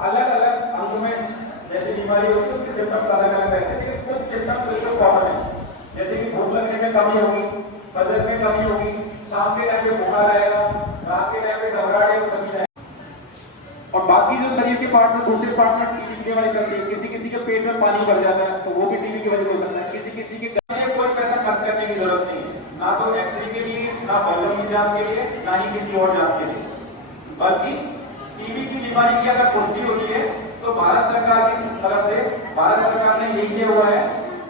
अलग अलग अंग में जैसे बीमारी होती है उसके सिम्टम्स अलग अलग रहते हैं, लेकिन कुछ सिम्टम्स बिल्कुल कॉमन है। जैसे कि भूख लगने में कमी होगी, वजन में कमी होगी, शाम के टाइम पे बुखार आएगा, रात के टाइम पे घबराहट या पसीना। और बाकी जो शरीर के पार्ट में दूसरे पार्ट में टीबी की बीमारी करती है, किसी किसी के पेट में पानी भर जाता है तो वो भी टीबी की वजह से हो सकता है। किसी किसी के घर कोई पैसा खर्च करने की जरूरत नहीं है, ना तो एक्सरे के लिए, ना बॉलर की जांच के लिए, ना ही किसी और जांच के लिए। बल्कि टीबी की बीमारी की अगर पुष्टि होती है तो भारत सरकार की तरफ से भारत सरकार ने ये किया हुआ है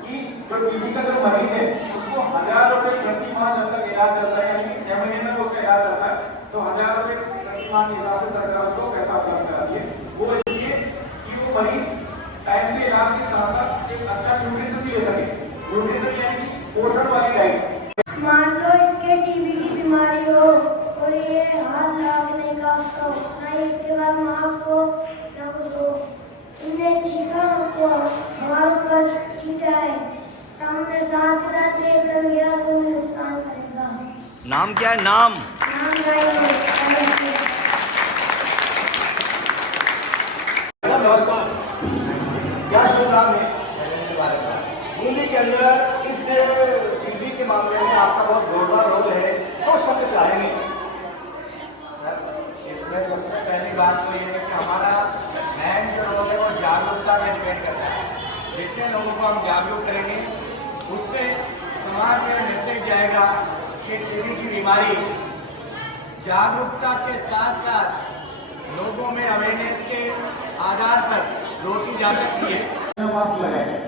कि जो टीबी का जो मरीज है उसको 1000 रुपए प्रति माह जब तक इलाज चलता है, यानी कि 6 महीने तक उसका इलाज चलता है, तो 1000 रुपए प्रति माह के हिसाब से सरकार उसको पैसा उपलब्ध कराती है। वो इसलिए कि वो मरीज टाइम के इलाज के साथ साथ एक अच्छा न्यूट्रिशन भी ले सके। न्यूट्रिशन यानी कि पोषण वाली डाइट। मान लो इसके टीबी की बीमारी हो और ये हाथ लगने का उसको ना इसके बाद माफ हो ना कुछ हो, इनने छींका तो हमारे ऊपर छींटा है, सामने सांस के साथ पेट में गया तो नुकसान करेगा। नाम क्या है? नाम नमस्कार, क्या शुभ नाम है? दिल्ली के अंदर इस टीबी के मामले में आपका बहुत जोरदार रोल है, तो शब्द चाहेंगे। इसमें सबसे पहली बात तो ये है कि हमारा मेन जो रोल है वो जागरूकता में डिपेंड करता है। जितने लोगों को हम जागरूक करेंगे उससे समाज में मैसेज जाएगा कि टीबी की बीमारी जागरूकता के साथ साथ लोगों में अवेयरनेस के आधार पर रोकी जा सकती है। मास्क लगाए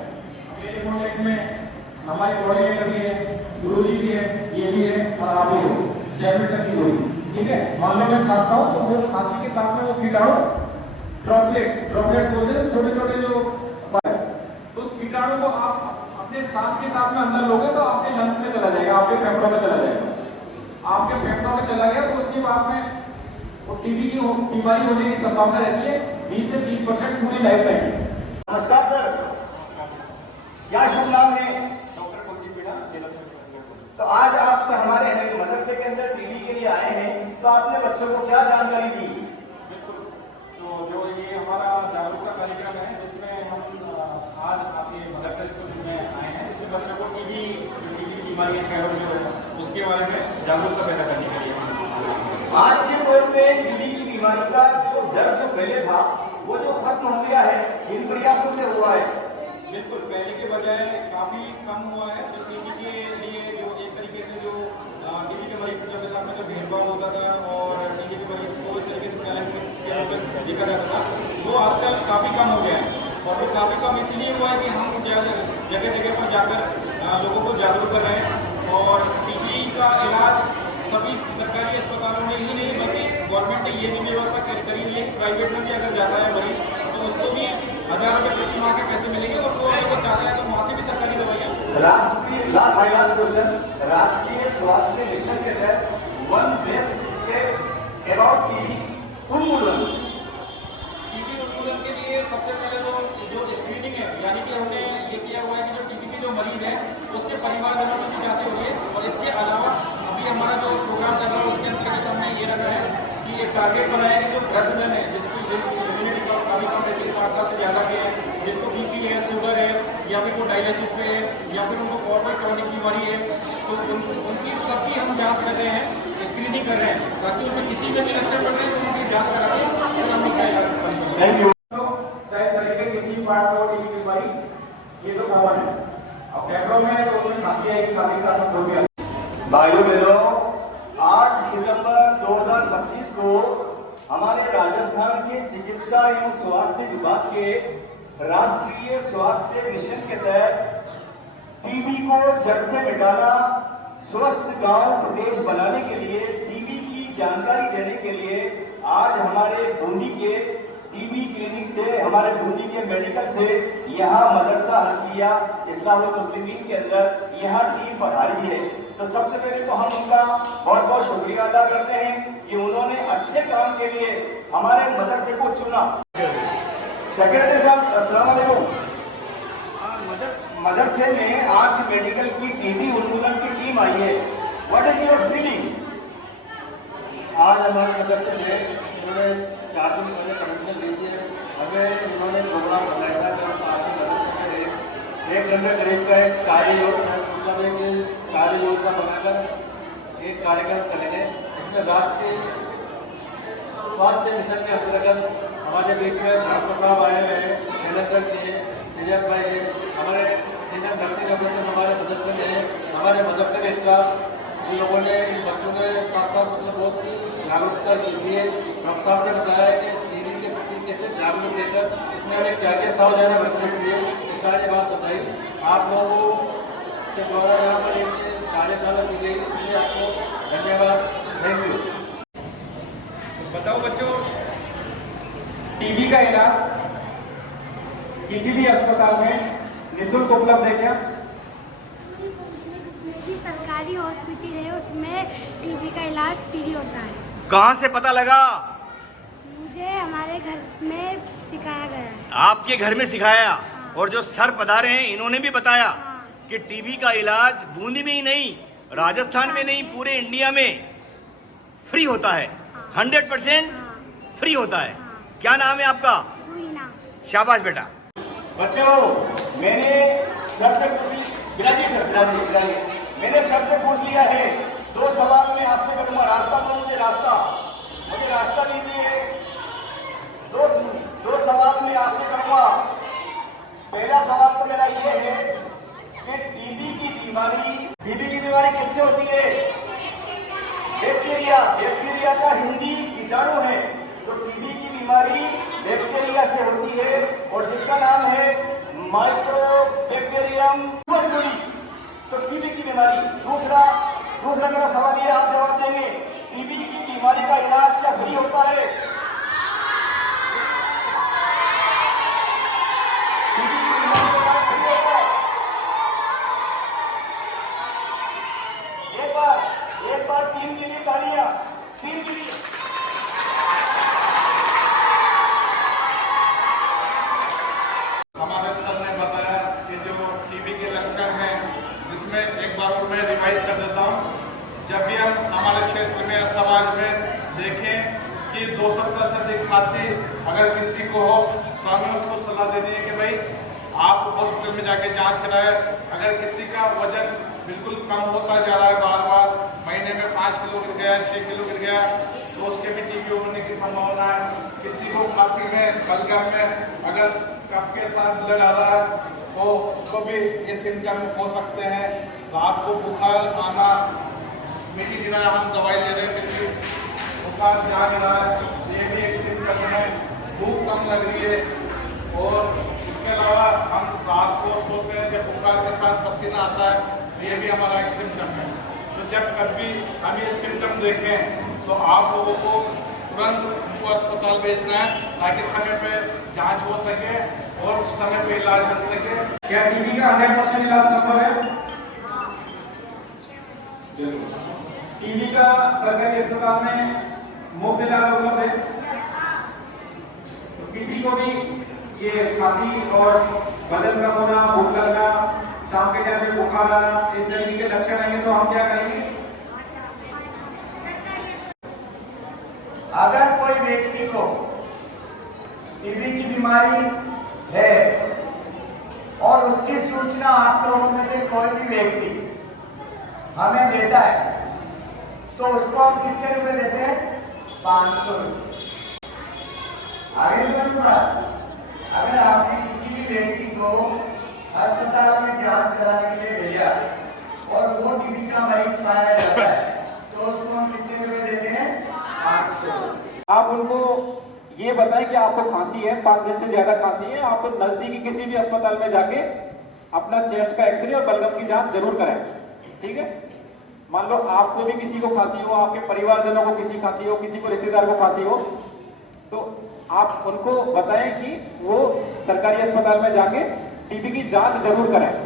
मेरे कॉन्टेक्ट में हमारे कोऑर्डिनेटर भी है, गुरु जी भी है, ये भी है और आप भी हो, 6 मिनट तक की दूरी, ठीक है। मान लो मैं खांसता हूँ तो वो खांसी के साथ में वो कीटाणु ड्रॉपलेट्स बोलते हैं, छोटे छोटे जो उस कीटाणु को आप अपने सांस के साथ में अंदर लोगे तो आपके लंग्स में चला जाएगा, आपके फेफड़ों में चला जाएगा। आपके फेफड़ों में चला गया तो उसके बाद में वो टीबी की बीमारी होने की संभावना रहती है 20 से 30% पूरी लाइफ टाइम। नमस्कार सर, क्या शुभ नाम है? डॉक्टर कुलदीप पीड़ा। तो आज आप हमारे मदरसे के अंदर टीबी के लिए आए हैं, तो आपने बच्चों को क्या जानकारी दी? बिल्कुल, तो जो ये हमारा जागरूकता कार्यक्रम है जिसमें हम आज आपके मदरसा स्कूल में आए हैं, इससे बच्चों को टीबी बीमारी है खैरों जो है उसके बारे में जागरूकता पैदा करने के लिए। आज के दौर पे टीबी की बीमारी का जो दर्द जो पहले था वो जो खत्म हो गया है, इन प्रयासों से हुआ है। बिल्कुल, पहले के बजाय काफ़ी कम हुआ है। जो टीबी के लिए जो एक तरीके से जो टीबी के मरीज के साथ में जो भेदभाव होता था और टीबी के मरीज को इस तरीके से चैलेंज के रूप में देखा जाता था, वो आजकल काफ़ी कम हो गया है। और वो काफ़ी कम इसीलिए हुआ है कि हम जगह जगह पर जाकर लोगों को जागरूक कर रहे हैं। और टीबी का इलाज सभी सरकारी अस्पतालों में ही नहीं बल्कि गवर्नमेंट ने ये भी व्यवस्था करी हुई है, प्राइवेट में भी अगर जाता है मरीज तो उसको भी 1000 रुपये प्रति माह के पैसे मिलेंगे और वो अगर वो चाहता है तो वहाँ से भी सरकारी दवाइयाँ। राष्ट्रीय स्वास्थ्य मिशन के तहत one best step about TB उन्मूलन। टीबी उन्मूलन के लिए सबसे पहले तो जो स्क्रीनिंग है, यानी कि हमने ये किया हुआ है कि जो टीबी के जो मरीज है उसके परिवारजनों की भी जाँचें हुई है। और इसके अलावा अभी हमारा जो प्रोग्राम चल रहा है उसके अंतर्गत हमने ये रखा है कि एक टारगेट बनाया है कि जो वृद्धजन है जिसकी इम्यूनिटी काफ़ी कम रहती है, 60 साल से ज़्यादा के हैं, जिनको बीपी है, शुगर है या फिर वो डायलिसिस पे है या फिर उनको और कोई क्रॉनिक बीमारी है, तो उनकी सबकी हम जांच कर रहे हैं, स्क्रीनिंग कर रहे हैं ताकि उनमें किसी में भी लक्षण पड़ रहे हैं तो उनकी जाँच करा के और हम उसका इलाज करें। Thank you. चाहे शरीर के किसी भी पार्ट में टीबी बीमारी ये तो कॉमन है। अब फेफड़ों में तो उसमें खांसी आएगी, खांसी के साथ में भी भाइयों बहनों, 8 सितंबर 2025 को हमारे राजस्थान के चिकित्सा एवं स्वास्थ्य विभाग के राष्ट्रीय स्वास्थ्य मिशन के तहत टीबी को जड़ से मिटाना, स्वस्थ गांव प्रदेश बनाने के लिए, टीबी की जानकारी देने के लिए आज हमारे बूंदी के टीबी क्लिनिक से, हमारे बूंदी के मेडिकल से यहाँ मदरसा हल्किया इस्लामुल मुस्लिमीन के अंदर यहाँ टीम पधारी है। तो सबसे पहले तो हम उनका बहुत बहुत शुक्रिया अदा करते हैं कि उन्होंने अच्छे काम के लिए हमारे मदरसे को चुना। सेक्रेटरी साहब अस्सलाम वालेकुम। मदरसे में आज मेडिकल की टीबी उन्मूलन की टीम आई है, व्हाट इज योर फीलिंग? आज हमारे मदरसे में 4 दिन पहले परमिशन दी थी। हमें उन्होंने प्रोग्राम बनाया था कि हम आज एक घंटे करीब का एक कार्य योजना बनाकर एक कार्यक्रम करेंगे। इसमें राष्ट्रीय स्वास्थ्य मिशन के अंतर्गत हमारे बीच में डॉक्टर साहब आए हुए हैं, मैनेजर जी, सीनियर भाई जी, हमारे सीनियर नर्सिंग ऑफिसर, हमारे मदरसे में हमारे मदरसे के स्टाफ, इन लोगों ने इन बच्चों के साथ साथ मतलब बहुत जागरूकता के लिए डॉक्टर साहब ने बताया कि टीबी के प्रति कैसे जागरूक लेकर इसमें हमें क्या क्या सावधानी बरतनी चाहिए, ये सारी बात बताई। आप लोगों के द्वारा यहाँ पर एक कार्यशाला की गई, इसलिए आपको धन्यवाद। Thank you. बताओ बच्चों, टीबी का इलाज किसी भी अस्पताल में निःशुल्क उपलब्ध है क्या? जितने भी सरकारी हॉस्पिटल है उसमें टीबी का इलाज फ्री होता है। कहाँ से पता लगा? मुझे हमारे घर में सिखाया गया है। आपके घर में सिखाया? और जो सर पधारे हैं इन्होंने भी बताया कि टीबी का इलाज बूंदी में ही नहीं, राजस्थान में नहीं, पूरे इंडिया में फ्री होता है। 100% फ्री होता है। क्या नाम है आपका? सुहीना। शाबाश बेटा। बच्चों, मैंने सर से मैंने सर से पूछ लिया है। 2 सवाल मैं आपसे करूंगा। रास्ता दो मुझे रास्ता दीजिए। दो सवाल मैं आपसे करूंगा। पहला सवाल तो मेरा ये है कि टीबी की बीमारी किससे होती है? बैक्टीरिया का हिंदी कीटाणु है। तो टीबी की बीमारी बैक्टीरिया से होती है और जिसका नाम है माइक्रोबैक्टीरियम ट्यूबरकुलोसिस। तो टीबी की बीमारी। दूसरा मेरा सवाल ये, आप जवाब देंगे, टीबी की बीमारी का इलाज क्या फ्री होता है? टीबी की बीमारी का इलाज फ्री होता है? एक बार टीम के लिए तालियां। टीम के लिए हमारे सर ने बताया कि जो टीबी के लक्षण हैं, जिसमें एक बार और मैं रिवाइज कर देता हूँ। जब भी हम हमारे क्षेत्र में समाज में देखें कि 2 सप्ताह से अधिक खांसी अगर किसी को हो तो हमें उसको सलाह देनी है कि भाई आप हॉस्पिटल में जाके जांच कराएं। अगर किसी का वजन बिल्कुल कम होता जा रहा है, बार महीने में 5 किलो गिर गया, 6 किलो गिर गया, तो उसके भी टीबी होने की संभावना है। किसी को खांसी में, बलगम में अगर कफ के साथ ब्लड आ रहा है तो उसको भी ये सिम्टम हो सकते हैं। रात को बुखार आना, मीठी गिरा, हम दवाई ले रहे हैं फिर बुखार जा नहीं रहा है, ये भी एक सिम्टम है। भूख कम लग रही है और इसके अलावा हम रात को सोते हैं जब बुखार के साथ पसीना आता है, ये भी हमारा एक सिम्टम है। तो जब कभी हम ये सिम्टम देखें तो आप लोगों को तुरंत उनको अस्पताल भेजना है ताकि समय पे जांच हो सके और समय पे इलाज मिल सके। क्या टीबी का 100% इलाज संभव है? टीबी का सरकारी अस्पताल में मुफ्त इलाज उपलब्ध है। तो किसी को भी ये खांसी और बदन का होना, भूख लगना, शाम के टाइम में बुखार आना, इस तरीके के लक्षण आएंगे तो हम क्या करेंगे? अगर कोई व्यक्ति को टीबी की बीमारी है और उसकी सूचना आप लोगों में से कोई भी व्यक्ति हमें देता है तो उसको हम कितने रुपए देते हैं? 500 रुपये। आगे सुनिएगा, अगर आपने किसी भी व्यक्ति को अस्पताल में जांच कराने के लिए भेजा और वो टीबी का मरीज पाया जाता है तो उसको हम कितने रुपए देते हैं? 500। आप उनको ये बताएं कि आपको खांसी है, 5 दिन से ज्यादा खांसी है, आप तो नजदीकी किसी भी अस्पताल में जाके अपना चेस्ट का एक्सरे और बलगम की जांच जरूर कराएं। ठीक है? मान लो आपको भी किसी को खांसी हो, आपके परिवारजनों को किसी खांसी हो, किसी को रिश्तेदार को खांसी हो, तो आप उनको बताएं कि वो सरकारी अस्पताल में जाके टीबी की जांच जरूर कराएं।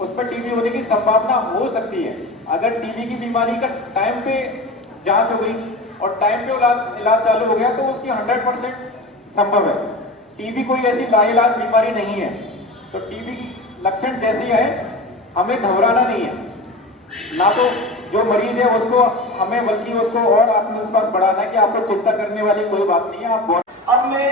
उस पर टीबी होने की संभावना हो सकती है। अगर टीबी की बीमारी का टाइम पे जांच हो गई और टाइम पे इलाज चालू हो गया तो उसकी 100% संभव है। टीबी कोई ऐसी लाइलाज बीमारी नहीं है। तो टीबी की लक्षण जैसी है, हमें घबराना नहीं है। ना तो जो मरीज है उसको हमें, बल्कि उसको और आत्मविश्वास बढ़ाना है कि आपको चिंता करने वाली कोई बात नहीं है। आप अब मैं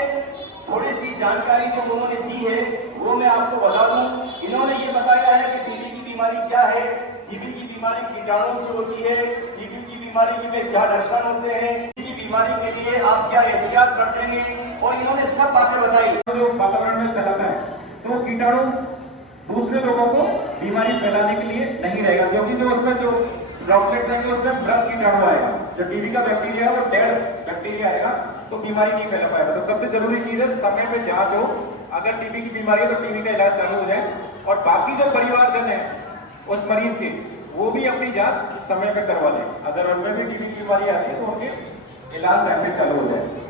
थोड़ी सी जानकारी जो उन्होंने दी है वो मैं आपको बता दूं। इन्होंने ये बताया है कि टीबी की बीमारी क्या है, टीबी की बीमारी कीटाणु से होती है, टीबी की बीमारी में क्या लक्षण होते हैं, टीबी की बीमारी के लिए आप क्या एहतियात बरतेंगे, और इन्होंने सब बातें बताई। जो वातावरण में फैलाता है तो कीटाणु दूसरे लोगों को बीमारी फैलाने के लिए नहीं रहेगा, क्योंकि जो उसमें जो ड्रॉपलेट्स आएंगे उसमें मृत कीटाणु आएगा। जो टीबी का बैक्टीरिया है वो डेड बैक्टीरिया आएगा, तो बीमारी नहीं फैला पाएगा। तो सबसे जरूरी चीज है समय पे जांच हो, अगर टीबी की बीमारी है तो टीबी का इलाज चालू हो जाए, और बाकी जो परिवारजन है उस मरीज के वो भी अपनी जांच समय पे करवा लें। अगर उनमें भी टीबी की बीमारी आती है तो उनके इलाज टाइम पे चालू हो जाए।